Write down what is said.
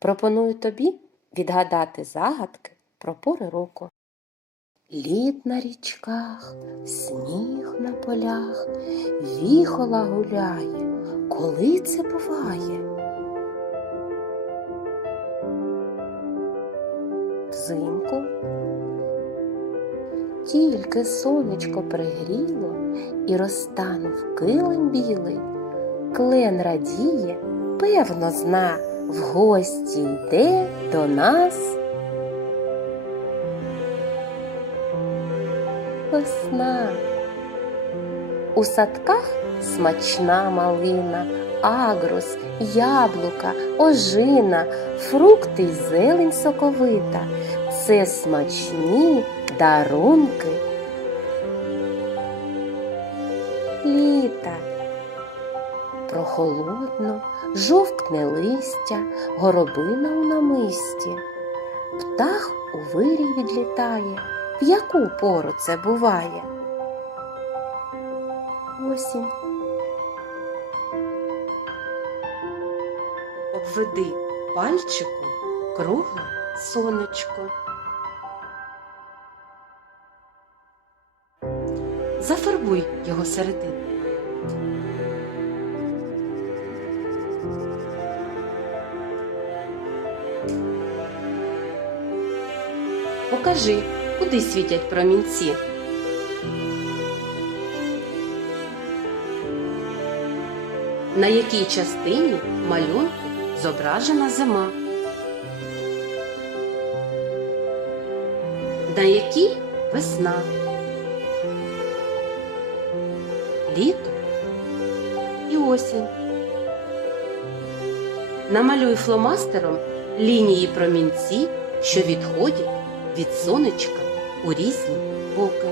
Пропоную тобі відгадати загадки про пори року. Лід на річках, сніг на полях, віхола гуляє. Коли це буває? Взимку. Тільки сонечко пригріло і розтанув килим білий. Клен радіє, певно зна, в гості йде до нас. Весна. У садках смачна малина, агрус, яблука, ожина, фрукти й зелень соковита. Це смачні дарунки. Прохолодно, жовкне листя, горобина у намисті. Птах у вирій відлітає. В яку пору це буває? Осінь. Обведи пальчиком кругле сонечко. Зафарбуй його середину. Покажи, куди світять промінці. На якій частині малюнку зображена зима? На якій весна? Літо і осінь. Намалюй фломастером лінії промінці, що відходять від сонечка у різні боки.